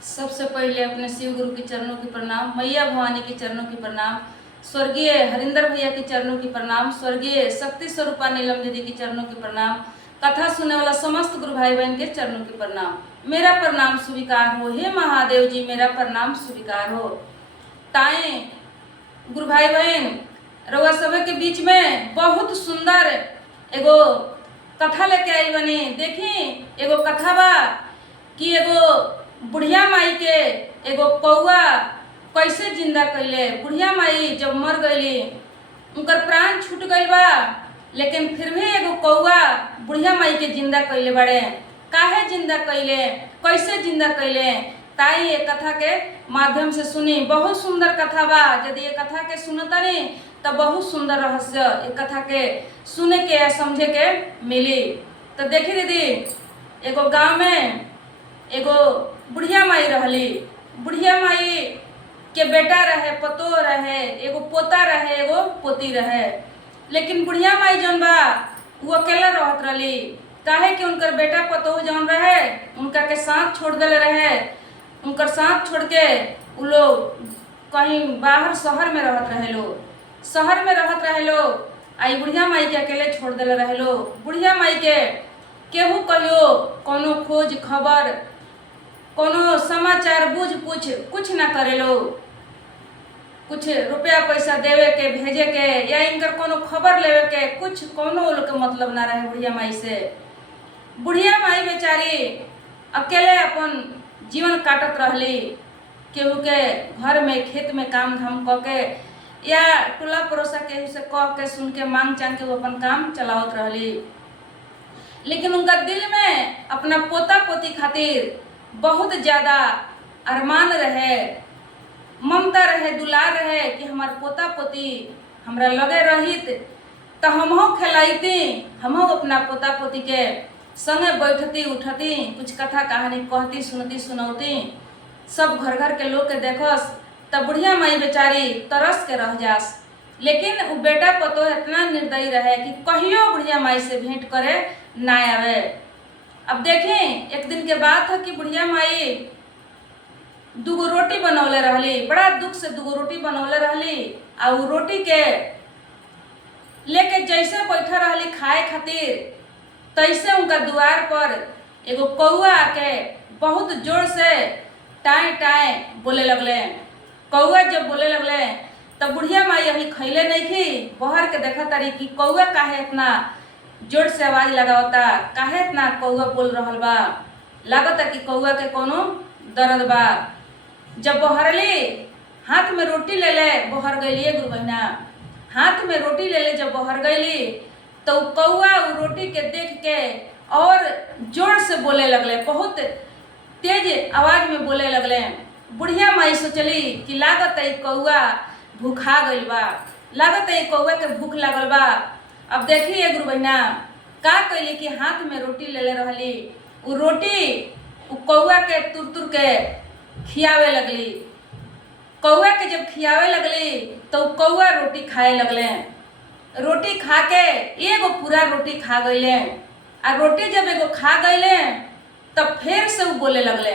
सबसे पहले अपने शिव गुरु के चरणों की प्रणाम, मैया भवानी के चरणों की प्रणाम, स्वर्गीय हरिंदर भैया के चरणों की प्रणाम, स्वर्गीय शक्ति स्वरूपा नीलम दीदी के चरणों की प्रणाम, कथा सुनने वाला समस्त गुरु भाई बहन के चरणों की प्रणाम। मेरा प्रणाम स्वीकार हो, हे महादेव जी मेरा प्रणाम स्वीकार हो। ताए गुरु भाई बहन रउआ सभे के बीच में बहुत सुंदर एगो कथा लेके आई बनी। देखी एगो कथा बा कि एगो बुढ़िया माई के एगो कौआ कैसे जिंदा कैले। बुढ़िया माई जब मर गईली उनकर प्राण छूट गई बा, लेकिन फिर भी एगो कौआ बुढ़िया माई के जिंदा कैले बड़े। काहे जिंदा कैले, कैसे जिंदा कैले, ताई ये कथा के माध्यम से सुनी। बहुत सुंदर कथा बा। यदि ये कथा के सुनतनी तो बहुत सुंदर रहस्य ये कथा के सुने के या समझे के मिली। तो देखी दीदी, एगो गांव में एगो बुढ़िया माई रहली। बुढ़िया माई के बेटा रहे, पतो रहे, एगो पोता रहे, एगो पोती रहे। लेकिन बुढ़िया माई जौन बा वो अकेला रहत रही। काहे कि उनकर बेटा पतो जौन रहे उनका के साथ छोड़ दिले रहे। उनकर साथ छोड़ के उ लोग कहीं बाहर शहर में रहत रहे लो। शहर में रहत रहे लो, आई बुढ़िया माई के अकेले छोड़ दिले रहे लो। बुढ़िया माई के केहू कहियो कोनो खोज खबर, कोनो समाचार बूझ पूछ कुछ ना करे लो। कुछ रुपया पैसा देवे के, भेजे के, या इनकर कोनो खबर लेवे के कुछ कोनो लोग के मतलब ना रहे बुढ़िया माई से। बुढ़िया माई बेचारी अकेले अपन जीवन काटत रहली। केहू के घर में खेत में काम धाम क के या टोला पड़ोसा केहू से कह के सुन के मांग चांग के वो अपन काम चलावत रहली। लेकिन उनका दिल में अपना पोता पोती खातिर बहुत ज्यादा अरमान रहे, ममता रहे, दुलार रहे कि हमार पोता पोती हमरा लगे रहित तो हमहू खिलाइती, हमहू अपना पोता पोती के संगे बैठती उठती, कुछ कथा कहानी कहती सुनती सुनौती, सब घर घर के लोग के देखस। तब बुढ़िया माई बेचारी तरस के रह जास। लेकिन वो बेटा पतो इतना निर्दयी रहे कि कहियो बुढ़िया माई से भेंट करे ना आवे। अब देखें, एक दिन के बात है कि बुढ़िया माई दूगो रोटी बनौले रहली। बड़ा दुख से दूगो रोटी बनौले रहली। आ वो रोटी के लेके जैसे बैठा रहली खाए खातिर, तैसे उनका द्वार पर एगो कौआ आके बहुत जोर से टाए टाए बोले लगले। कौआ जब बोले लगले तब बुढ़िया माई अभी खैले नहीं थी, बहर के देखा तारी कि कौआ काहे इतना जोर से आवाज लगावता, काहे इतना कौआ बोल रहल बा, लागता कि कौआ के कोनो दर्द बा। जब बहरली हाथ में रोटी ले ले बहर गईली। गुरु बहना हाथ में रोटी ले ले जब बहर गईली तो कौआ वो रोटी के देख के और जोर से बोले लगले, बहुत तेज आवाज में बोले लगले। बुढ़िया माई सोचली कि लागत है कौआ भूखा गईल बा, लागत है कौआ के भूख लागल बा। अब देखिए गुरु बहना का कैली कि हाथ में रोटी ले ले रहली। वो रोटी वो कौआ के तुर तुर के खियावे लगली। कौआ के जब खियावे लगली तो कौआ रोटी खाए लगले। रोटी खा के एगो पूरा रोटी खा गईले। आ रोटी जब एगो खा गईले तब फिर से वो बोले लगले।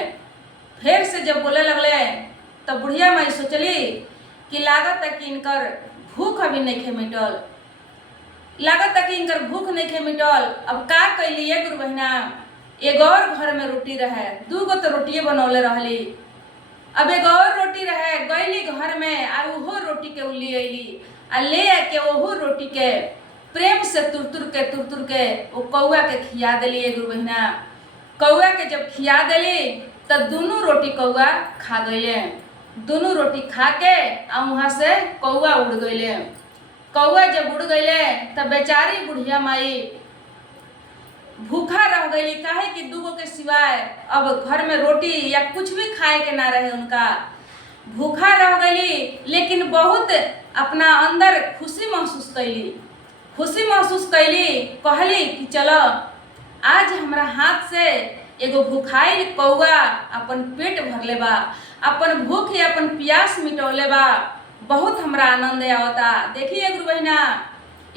फिर से जब बोले लगले तब बुढ़िया माई सोचली कि लागत है कि इनकर भूख अभी नहीं मिटल, लागत है कि इनकर भूख नहीं मिटल। अब का कैली है गुरु बहना, एगो और घर में रोटी रहे, दूगो तो रोटिए बनौले रहली। अब एगो और रोटी रहे, गईली घर में आ ओहो रोटी के उली अली आ ले आके ओहो रोटी के प्रेम से तुर तुर के वो कौआ के खिया दिली। गुरु बहना कौआ के जब खिया दिली तब दोनों रोटी कौआ खा गईले। दोनों रोटी खा के आ वहाँ से कौआ उड़ गईले। कौआ जब उड़ गईले तब बेचारी बुढ़िया माई भूखा रह गई। काहे कि दूगो के सिवाय अब घर में रोटी या कुछ भी खाए के ना रहे, उनका भूखा रह गई। लेकिन बहुत अपना अंदर खुशी महसूस कैली, खुशी महसूस कैली। कहली कि चलो आज हमरा हाथ से एगो भूखाइल कौआ अपन पेट भरले बा, अपन भूख या अपन प्यास मिटौले बा, बहुत हमरा आनंद आवता। देखिए गुरु बहना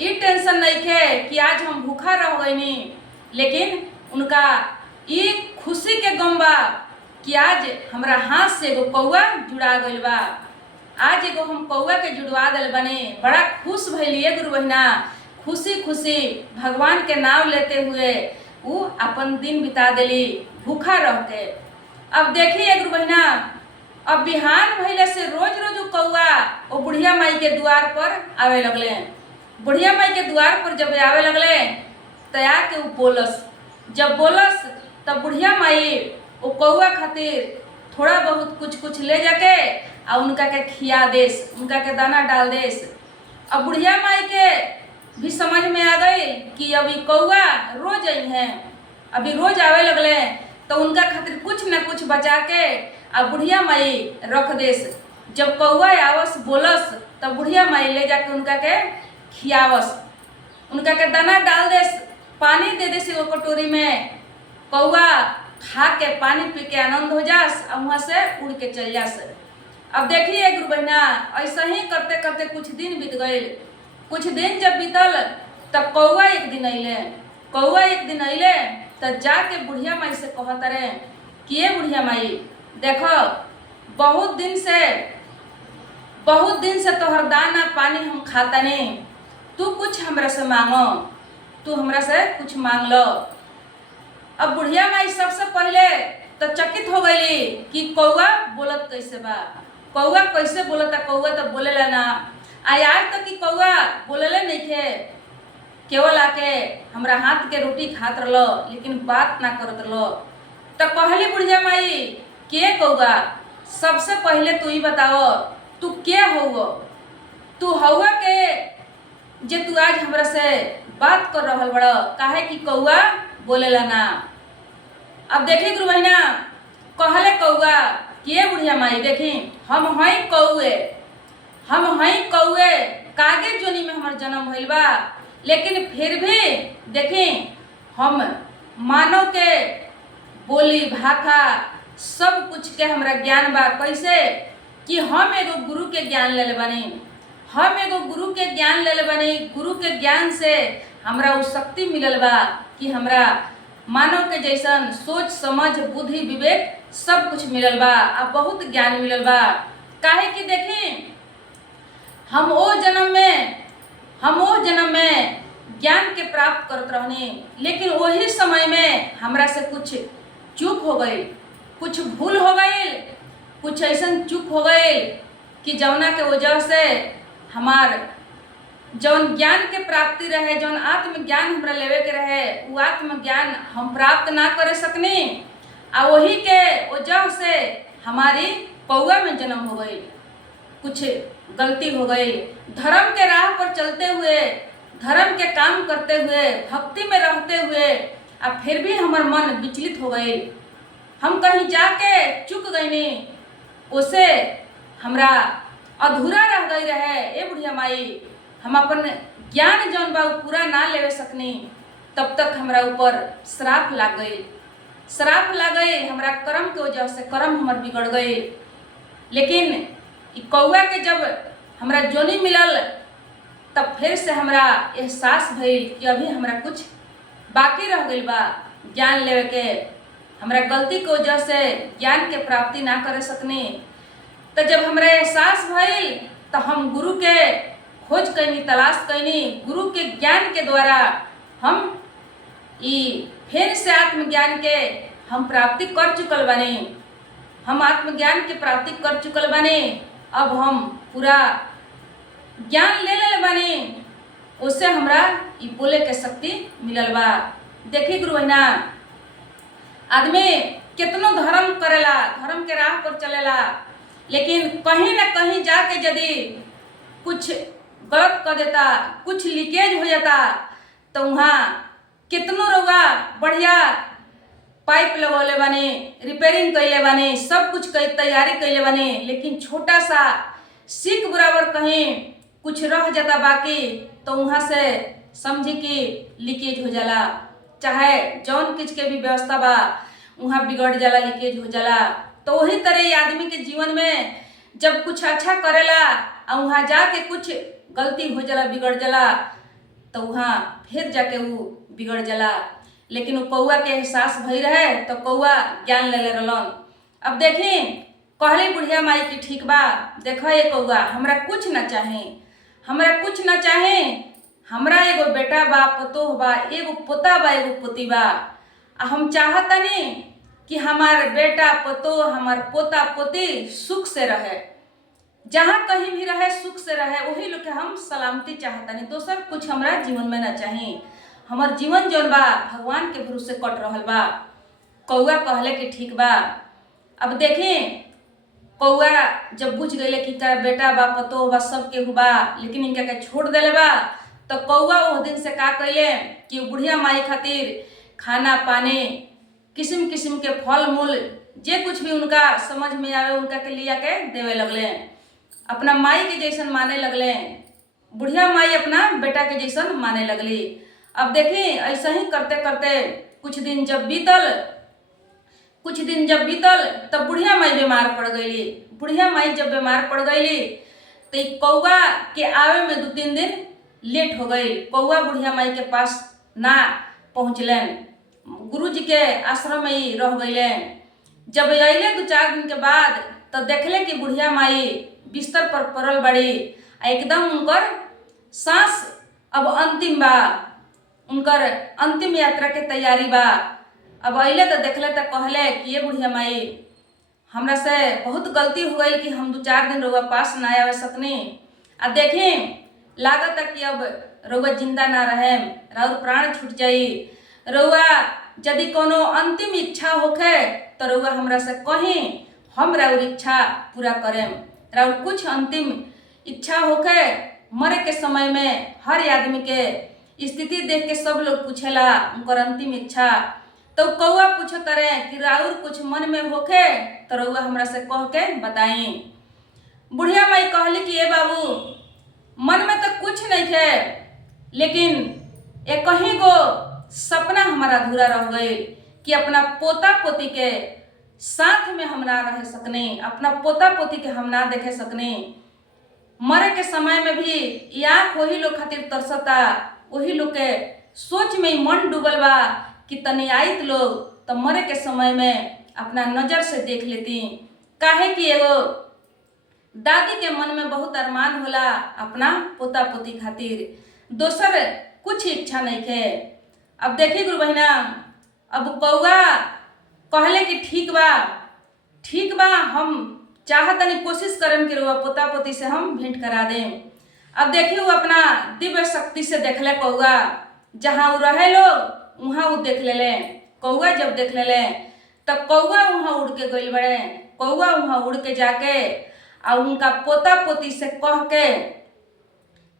ये टेंशन नहीं थे कि आज हम भूखा रह गईनी, लेकिन उनका ये खुशी के गम बा कि आज हमरा हाथ से एगो कौआ जुड़ा गइल बा। आज एगो हम कौआ के जुड़वा दिल बने, बड़ा खुश भइलिए गुरु बहिना। खुशी खुशी भगवान के नाम लेते हुए वो अपन दिन बिता दिली भूखा रह के। अब देखिए गुरु बहिना, अब बिहान भइले से रोज रोज कौआ वो बुढ़िया माई के द्वार पर आवे लगले। बुढ़िया माई के द्वार पर जब आवे लगले तया के वो बोलस। जब बोलस तब बुढ़िया माई वो कौआ खातिर थोड़ा बहुत कुछ कुछ ले जाके आ उनका के खिया देस, उनका के दाना डाल देस। अब बुढ़िया माई के भी समझ में आ गई कि अभी कौआ रोज आई हैं, अभी रोज आवे लगले तो उनका खातिर कुछ न कुछ बचा के अब बुढ़िया माई रख देस। जब कौआ आवस बोलस तब बुढ़िया माई ले जाके उनका के खियावस, उनका के दाना डाल देस, पानी दे देस एगो कटोरी में। कौआ खा के पानी पी के आनंद हो जास और वहाँ से उड़ के चल जास। अब देखिए गुरु बहिना, ऐसा ही करते करते कुछ दिन बीत गए। कुछ दिन जब बीतल तब कौआ एक दिन अइले। कौआ एक दिन अइले तब जाके बुढ़िया माई से कहत रहे कि ये बुढ़िया माई देखो, बहुत दिन से तोहर दाना पानी हम खाता नहीं, तू कुछ हमरा से मांगो, तू हमरा से कुछ मांग लो। अब बुढ़िया माई सबसे पहले तो चकित हो गई कि कौआ बोलत कैसे बा, कौआ कैसे बोलता, कौआ तो बोलेला ना। आज तक कि कौआ बोलेले नहीं थे, केवल आके हमरा हाथ के रोटी खात रहो लेकिन बात ना करत रहो। तो कहली बुढ़िया माई के कौआ, सबसे पहले तू ही बताओ तू क्या हो, तू हौवा के जे तू आज हमरा से बात कर रहल बड़, काहे कि कौआ बोलेला ना। अब देखी गुरु बहिना, कहले कौआ कि ये बुढ़िया माई देखी हम हई कौए, हम हई कौए, कागे जोनी में हमार जन्म भइल बा, लेकिन फिर भी देखी हम मानव के बोली भाषा सब कुछ के हमरा ज्ञान बा। कैसे कि हम एगो गुरु के ज्ञान लेले बानी, हम एगो गुरु के ज्ञान लेले बानी। गुरु के ज्ञान से हमरा वो शक्ति मिलल बा कि हमरा मानव के जैसन सोच समझ बुद्धि विवेक सब कुछ मिलल बा, अब बहुत ज्ञान मिलल बा। काहे कि देखी हम वो जन्म में ज्ञान के प्राप्त करत रहनी, लेकिन वही समय में हमरा से कुछ चूक हो गई, कुछ भूल हो गई, कुछ ऐसा चूक हो गई कि जौना के वजह से हमार जौन ज्ञान के प्राप्ति रहे, जौन आत्मज्ञान हमरा लेवे के रहे, वो आत्मज्ञान हम प्राप्त ना करे सकनी। और वही के वजह से हमारी कौआ में जन्म हो गई, कुछ गलती हो गई। धर्म के राह पर चलते हुए, धर्म के काम करते हुए, भक्ति में रहते हुए अब फिर भी हमार मन विचलित हो गई, हम कहीं जाके चुक गई नहीं, उसे हमरा अधूरा रह गई रहे। ए बुढ़िया माई, हम अपन ज्ञान जौन बा पूरा ना लेवे सकनी, तब तक हमरा ऊपर श्राप लाग गई, श्राप लाग गई हमरा कर्म के वजह से, कर्म हमर बिगड़ गई। लेकिन कौआ के जब हमरा जोनी मिलल तब फिर से हमरा एहसास भइल कि अभी हमरा कुछ बाकी रह गई बा ज्ञान लेवे के, हमरा गलती के वजह से ज्ञान के प्राप्ति ना करे सकनी। तो जब हमरा एहसास भइल तो हम गुरु के खोज कैनी, तलाश कैनी। गुरु के ज्ञान के द्वारा हम फिर से आत्मज्ञान के हम प्राप्ति कर चुकल बानी, हम आत्मज्ञान के प्राप्ति कर चुकल बानी। अब हम पूरा ज्ञान ले ले बानी, उससे हमरा ई बोले के शक्ति मिलल बा। देखी गुरु बहिना, आदमी कितनो धर्म करेला, धर्म के राह पर चलेला, लेकिन कहीं ना कहीं जाके यदि कुछ गलत कर देता, कुछ लीकेज हो जाता, तो वहाँ कितनो रउआ बढ़िया पाइप लगौले बानी, रिपेयरिंग कैले बानी, सब कुछ तैयारी कैले बानी, लेकिन छोटा सा सीख बराबर कहीं कुछ रह जाता बाकी, तो वहाँ से समझी कि लीकेज हो जाला। चाहे जौन किच के भी व्यवस्था बा वहाँ बिगड़ जाला, लीकेज हो जाला। तो वही तरह आदमी के जीवन में जब कुछ अच्छा करेला और वहाँ जाके कुछ गलती हो जाला, बिगड़ जाला, तो वहाँ फिर जाके वो बिगड़ जाला। लेकिन वो कौआ के एहसास भई रहे तो कौआ ज्ञान ले रहलन। अब देखें, कहले बुढ़िया माई की ठीक बा, देखो ये कौआ हमरा कुछ न चाहे, हमरा कुछ न चाहे, हमरा एगो बेटा बा, पतोह बा, एगो पोता बा, एगो पोती बा। हम चाहतनी कि हमार बेटा पतोह, हमार पोता पोती सुख से रहे, जहाँ कहीं भी रहे सुख से रहे, वही लोग के हम सलामती चाहतनी, दोसर कुछ हमरा जीवन में न चाही। हमार जीवन जौन बा भगवान के भरोसे कट रहल बा। कौआ कहले कि ठीक बा। अब देखें, कौआ जब बुझ गए कि का बेटा बा, पतोह बा, सब केहू बा, लेकिन इनका के छोड़ देले बा, तो कौआ उस दिन से का कैले कि बुढ़िया माई खातिर खाना पानी, किस्म किस्म के फल मूल, जे कुछ भी उनका समझ में आवे उनका के लिया के देवे लगले, अपना माई के जैसन माने लगले। बुढ़िया माई अपना बेटा के जैसन माने लगली। अब देखिए, ऐसा ही करते करते कुछ दिन जब बीतल तब बुढ़िया माई बीमार पड़ गई। बुढ़िया माई जब बीमार पड़ गई तो कौआ के आवे में 2-3 दिन लेट हो गई। कौआ बुढ़िया माई के पास ना पहुँचलन, गुरु जी के आश्रम में ही रह गईले। जब अले 2-4 दिन के बाद तो देखले कि बुढ़िया माई बिस्तर पर पड़ल बड़ी, एकदम उनकर सांस अब अंतिम बा, उनकर अंतिम यात्रा के तैयारी बा। अब अले तो देखले तो कहले कि ये बुढ़िया माई, हमरा से बहुत गलती हो गई कि हम 2-4 दिन रउआ पास ना आवे सकनी। अब देखें, लागत कि अब रउआ जिंदा ना रहे, राउर प्राण छूट जाई। रउआ यदि कोनो अंतिम इच्छा होखे तो रउआ हमरा से कहीं, हम राउर इच्छा पूरा करें। राउर कुछ अंतिम इच्छा होखे, मरे के समय में हर आदमी के स्थिति देख के सब लोग पूछेला उनकर अंतिम इच्छा। तो कौआ पूछत रहे कि राउर कुछ मन में होखे तो रउआ हमरा से कह के बताई। बुढ़िया माई कहली कि ए बाबू, मन में तो कुछ नहीं है, लेकिन एक कहीं गो सपना हमारा अधूरा रह गई कि अपना पोता पोती के साथ में हम ना रह सकने, अपना पोता पोती के हम ना देखे सकने। मरे के समय में भी आँख वही लोग खातिर तरसता, वही लोग के सोच में ही मन डूबल बा कि तनी आइत लोग तो मरे के समय में अपना नजर से देख लेती। काहे कि एगो दादी के मन में बहुत अरमान होला अपना पोता पोती खातिर, दोसर कुछ इच्छा नहीं है। अब देखिए गुरु बहिना, अब कौआ कहले कि ठीक बा, हम चाहतनी कोशिश करम कि रउआ पोता पोती से हम भेंट करा दें। अब देखिए, वो अपना दिव्य शक्ति से देखले कौआ, जहाँ वो रहे लोग वहाँ वो देख ले। कौआ जब देख ले तब कौआ वहाँ उड़ के गइल बड़े। कौआ वहाँ उड़ के जाके और उनका पोता पोती से कह के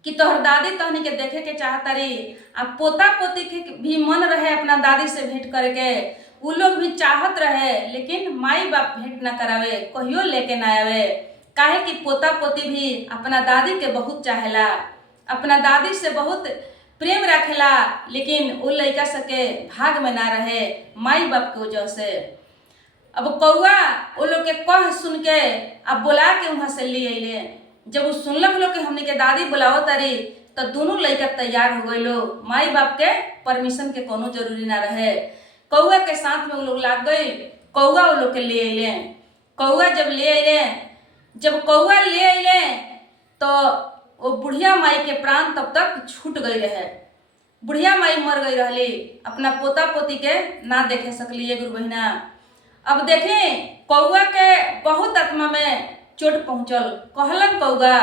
कि तोहर दादी तहनी के देखे के चाहता रही, आ पोता पोती के भी मन रहे अपना दादी से भेंट करके, उ लोग भी चाहत रहे, लेकिन माई बाप भेंट न करावे, कहियो लेके ना आवे। काहे कि पोता पोती भी अपना दादी के बहुत चाहेला, अपना दादी से बहुत प्रेम रखेला, लेकिन वो लड़का सके भाग में ना रहे माई बाप के वजह से। अब कौआ वो लोग के कह सुन के अब बुला के वहां से ले अले। जब वो सुनलक लोग कि हमने के दादी बुलाओ तारी, तो दोनों लड़का तैयार हो गए लोग, माई बाप के परमिशन के कोनो जरूरी ना रहे। कौआ के साथ में वो लोग लाग गई, कौआ वो लोग के ले अले। कौआ जब कौआ ले अले तो वो बुढ़िया माई के प्राण तब तक छूट गई रहे। बुढ़िया माई मर गई रहली, अपना पोता पोती के ना देखे सकली गुरु बहिना। अब देखें, कौआ के बहुत आत्मा में चोट पहुंचल। कहलन कौआ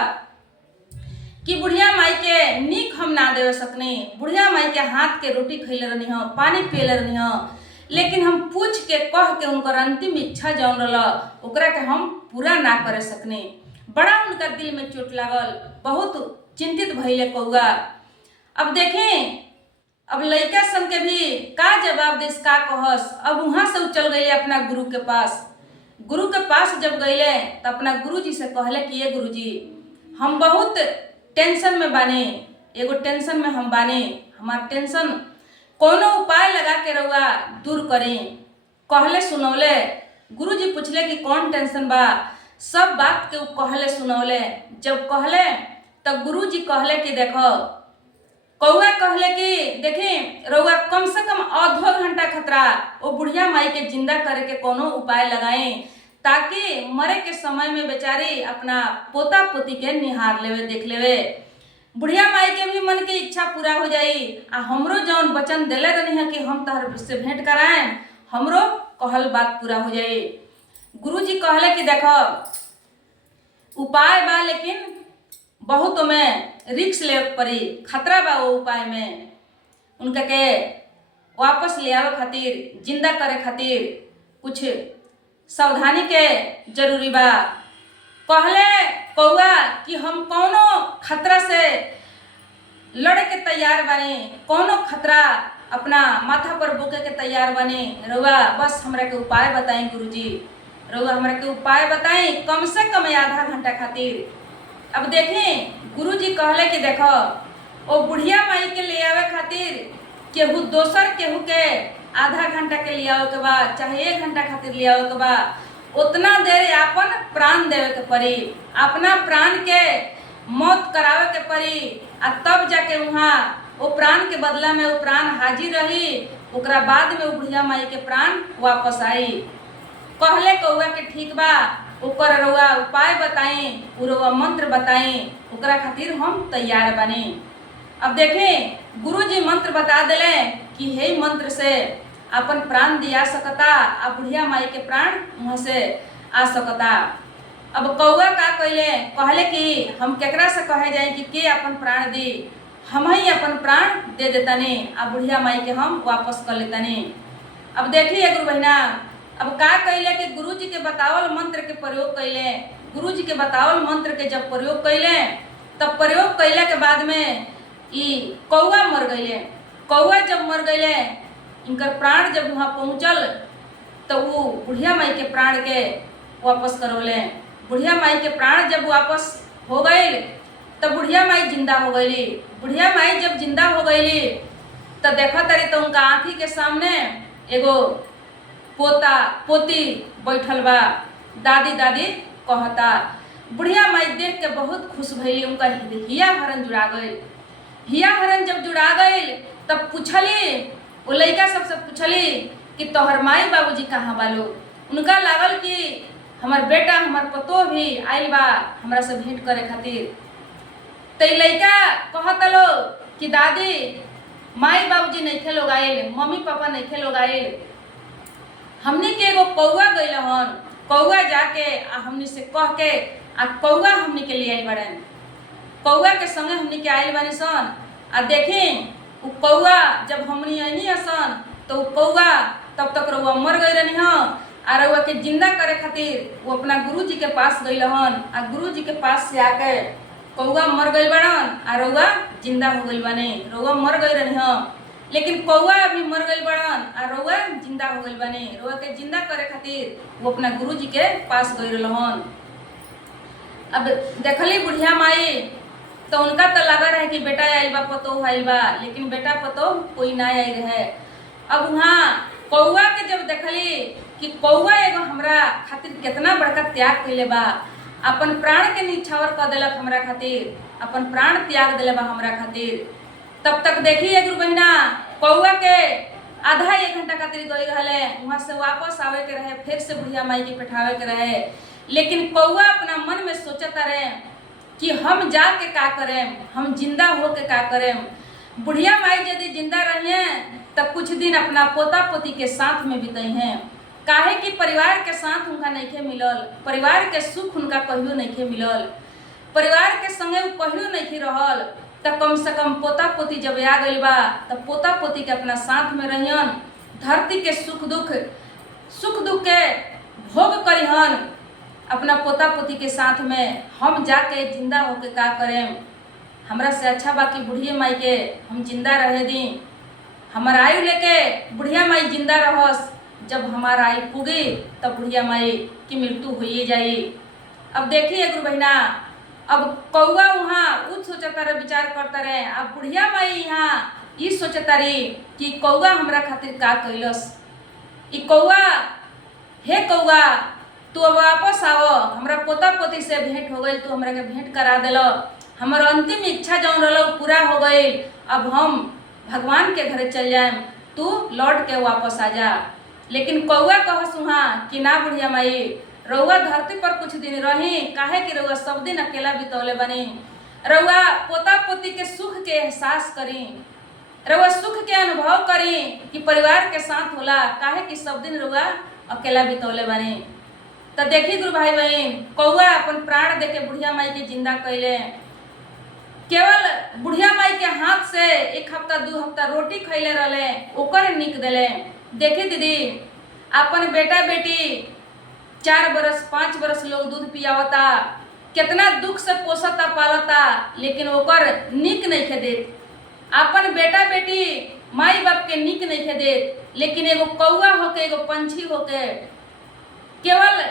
कि बुढ़िया माई के नीक हम ना दे सकनी, बुढ़िया माई के हाथ के रोटी खैले रहनी हो, पानी पियले रहनी हो, लेकिन हम पूछ के कह के उनकर अंतिम इच्छा जौन रहा ओकरा के हम पूरा ना करे सकनी। बड़ा उनका दिल में चोट लागल, बहुत चिंतित भइले कौआ। अब देखें, अब लड़का सन के भी का जवाब देस, का कहस। अब वहां से चल गए अपना गुरु के पास। गुरु के पास जब गए तो अपना गुरु जी से कहले कि ये गुरु जी, हम बहुत टेंशन में बानी, एगो टेंशन में हम बानी, हमार टेंशन कोनो उपाय लगा के रउआ दूर करी। कहले सुनौले, गुरु जी पूछले कि कौन टेंशन बा, सब बात के कहले सुनौले। जब कहले तब गुरु जी कहले कि देखो, कौआ कहले कि देखी रउआ कम से कम आधो घंटा खतरा वो बुढ़िया माई के जिंदा करे के कोनो उपाय लगाए, ताकि मरे के समय में बेचारी अपना पोता पोती के निहार लेवे, देख लेवे। बुढ़िया माई के भी मन की इच्छा पूरा हो जाई आ हमरो जौन वचन दिले रहनी है कि हम तहर से भेंट कराएं, हमरो कहल बात पूरा हो जाई। गुरुजी कहले कि देखो उपाय बा, लेकिन बहुत में रिक्स ले पड़ी, खतरा बा वो उपाय में। उनका के वापस ले आवे खातिर, जिंदा करे खातिर कुछ सावधानी के जरूरी बा। कहले कौआ कि हम कौनो खतरा से लड़े के तैयार बने, कौनो खतरा अपना माथा पर बोके के तैयार बने। रउआ बस हमरा के उपाय बताएं गुरुजी, रउआ हमरा के उपाय बताएं कम से कम आधा घंटा खातिर। अब देखें गुरुजी कहले कि देखो ओ बुढ़िया माई के ले आवे खातिर केहू दोसर केहू के आधा घंटा के ले आवे के बा, चाहे 1 घंटा खातिर ले आवे के बा, उतना देर अपन प्राण देवे के पड़ी, अपना प्राण के मौत करावे के पड़ी आ तब जाके वहाँ वो प्राण के बदला में वो प्राण हाजिर रही, ओकरा बाद में वो बुढ़िया माई के प्राण वापस आई। कहले कौआ के ठीक बा, ओकर रउआ उपाय बताई, रउआ मंत्र बताई, ओकरा खातिर हम तैयार बनी। अब देखें गुरुजी मंत्र बता दिले कि हे मंत्र से अपन प्राण दिया सकता आ बुढ़िया माई के प्राण वहाँ से आ सकता। अब कौआ का कहले कि हम केकरा से कहे जाए कि के अपन प्राण दी, हम ही अपन प्राण दे देतनी आ बुढ़िया माई के हम वापस कर लेतनी। अब देखिए गुरु बहिना, अब का कहले कि गुरुजी के बतावल मंत्र के प्रयोग कैले। गुरुजी के बतावल मंत्र के जब प्रयोग कैले तब प्रयोग कैले के बाद में ई कौआ मर गईले। कौआ जब मर गईले, इनकर प्राण जब वहाँ पहुँचल तो वो बुढ़िया माई के प्राण के वापस करौले। बुढ़िया माई के प्राण जब वापस हो गई तब बुढ़िया माई जिंदा हो गई। बुढ़िया माई जब जिंदा हो गई तो देखा तरी तो उनका आँखी के सामने एगो पोता पोती बैठल बा। दादी दादी कहता। बुढ़िया माई देख के बहुत खुश भइली, उनका हिया हरण जुड़ा गई। हिया हरण जब जुड़ा गई तब पूछली, वो लड़का सबसे पूछली कि तोहर माई बाबूजी कहाँ बालो। उनका लागल कि हमार बेटा हमार पतो भी आइल बा हमरा से भेंट करे खातिर। तो लड़का कहता लो कि दादी माई बाबूजी नहीं खे लोग आइल, मम्मी पापा नहीं खे लोग आइल, हमनी के एगो कौआ गइल हन, कौआ जाके आ हमनी से कह के आ कौआ हमनी के लिए आइल बड़न, कौआ के संगे हमनी के आइल बानी सन। आ देखें वो कौआ जब हमनी आईनी हसन तो कौआ तब तक रउआ मर गई रहनी हन आ रउआ के जिंदा करे खातिर वो अपना गुरुजी के पास गइल हन। आ गुरुजी के पास से आके कौआ मर गई बड़न आ रउआ जिंदा हो गई बानी। रउआ मर गई रहनी हन लेकिन कौआ अभी मर गई बड़न आ रउआ जिंदा हो गई बानी। रउआ के जिंदा करे खातिर वो अपना गुरुजी के पास गई रहन। अब देखली बुढ़िया माई तो उनका तो लगा रहे कि बेटा आइल बा, पतो आइल बा, लेकिन बेटा पतो कोई ना आई रहे। अब वहाँ कौआ के जब देखली कि कौआ एगो हमरा खातिर कितना बड़का त्याग कैले बा, अपन प्राण के निछावर कर दिलक हमरा खातिर, अपन प्राण त्याग दिले बा हमरा खातिर। तब तक देखिए गुरु बहिना कौआ के आधा 1 घंटा खातिर गई रहे, वहाँ से वापस आवे के रहे, फिर से बुढ़िया माई के बैठावे के रहे। लेकिन कौआ अपना मन में सोचता रहे कि हम जाके का करें, हम जिंदा हो के का करें। बुढ़िया माई यदि जिंदा रहे तब कुछ दिन अपना पोता पोती के साथ में बिताई हैं, काहे कि परिवार के साथ उनका नहीं मिलल, परिवार के सुख उनका कहियो नहीं मिलल, परिवार के संगे वो कहियो नहीं रहल। तब कम से कम पोता पोती जब आ गई बा तब पोता पोती के अपना साथ में रहियन, धरती के सुख दुख के भोग करिहन अपना पोता पोती के साथ में। हम जाके जिंदा होके का करें, हमरा से अच्छा बाकी बुढ़िया माई के हम जिंदा रहे दी। हमार आयु लेके बुढ़िया माई जिंदा रहस, जब हमारा आयु पुगी तब बुढ़िया माई की मृत्यु हो जाई। अब देखिए गुरु बहिना, अब कौआ वहाँ उ सोचता रहे, विचार करता रहे। अब बुढ़िया माई यहाँ ये सोचता रही कि कौआ हमरा खातिर का कैलस। ई कौआ, हे कौआ तू अब वापस आओ, हमरा पोता पोती से भेंट हो गई, तू हमरा के भेंट करा दिल, हमार अंतिम इच्छा जौन रहा पूरा हो गई। अब हम भगवान के घरे चल जाए, तू लौट के वापस आ जा। लेकिन कौआ कहस वहाँ कि ना बुढ़िया माई, रउआ धरती पर कुछ दिन रही, काहे कि रउआ सब दिन अकेला बितौले बनी। रउआ पोता पोती के सुख के एहसास करी, रउआ सुख के अनुभव करी कि परिवार के साथ होला, काहे कि सब दिन रउआ अकेला बितौले बनी। तो देखी गुरु भाई बहन, कौआ अपन प्राण देके बुढ़िया माई के जिंदा कैले। केवल बुढ़िया माई के हाथ से 1 हफ्ता 2 हफ्ता रोटी खैले रहले, ओकर निक देले। देखी दीदी, अपन बेटा बेटी 4 बरस 5 बरस लोग दूध पियावता, कितना दुख से पोसता पालता, लेकिन ओकर निक नहीं खे देत। अपन बेटा बेटी माई बाप के निक नहीं खे देत, लेकिन एगो कौआ होके, एगो पंछी होके केवल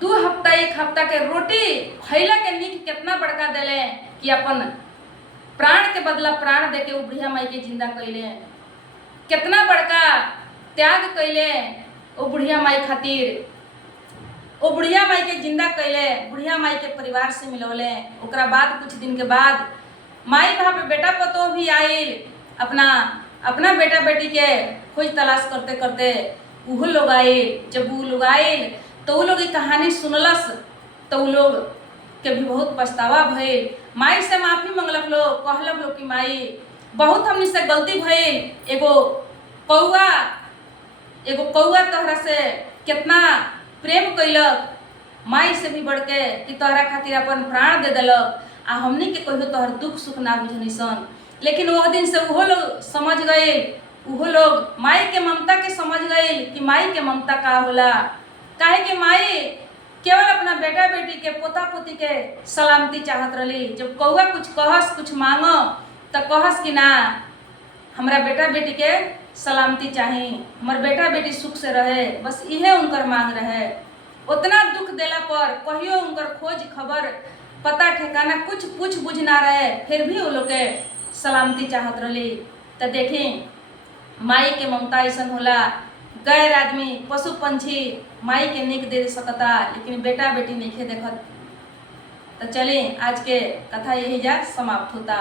2 हफ्ता 1 हफ्ता के रोटी खैला के निक कितना बड़का देले कि अपन प्राण के बदला प्राण देके वो बुढ़िया माई के जिंदा कैले। कितना बड़का त्याग कैले वो बुढ़िया माई खातिर, वो बुढ़िया माई के जिंदा कैले, बुढ़िया माई के परिवार से मिलौले। ओकरा बाद कुछ दिन के बाद माई बाप बेटा पतो भी आइल, अपना बेटा बेटी के खोज तलाश करते करते उहो लोग आइल। जब वो लोग आइल तो वो लोग की कहानी सुनलस, तो वो लोग के भी बहुत पछतावा भइल। माई से माफी मंगलक लोग, कहलक लोग कि माई बहुत हमनी से गलती भइल, एगो कौआ तोहरा से कितना प्रेम कैलक, माई से भी बढ़ के कि तोहरा खातिर अपन प्राण दे देलक, आ हमनी के कहियो तोहर दुख सुख ना बुझनी सन। लेकिन वह दिन से उहो लोग समझ गए, उहो लोग माई के ममता के समझ गए कि माई के ममता का होला। काहे कि माई केवल अपना बेटा बेटी के पोता पोती के सलामती चाहत रही। जब कौआ कुछ कहस, कुछ मांगो, तो कहस कि ना हमरा बेटा बेटी के सलामती चाही, हमार बेटा बेटी सुख से रहे, बस इहे उनकर मांग रहे। उतना दुख देला पर कहियो उनकर खोज खबर पता ठिकाना कुछ पूछ बुझ ना रहे, फिर भी वो लोग के सलामती चाहत रही। तो देखी माई के ममता ऐसा होला, गैर आदमी पशु पंछी माई के निक दे सकता, लेकिन बेटा बेटी नहीं देखत। तो चलिए आज के कथा यही जा समाप्त होता।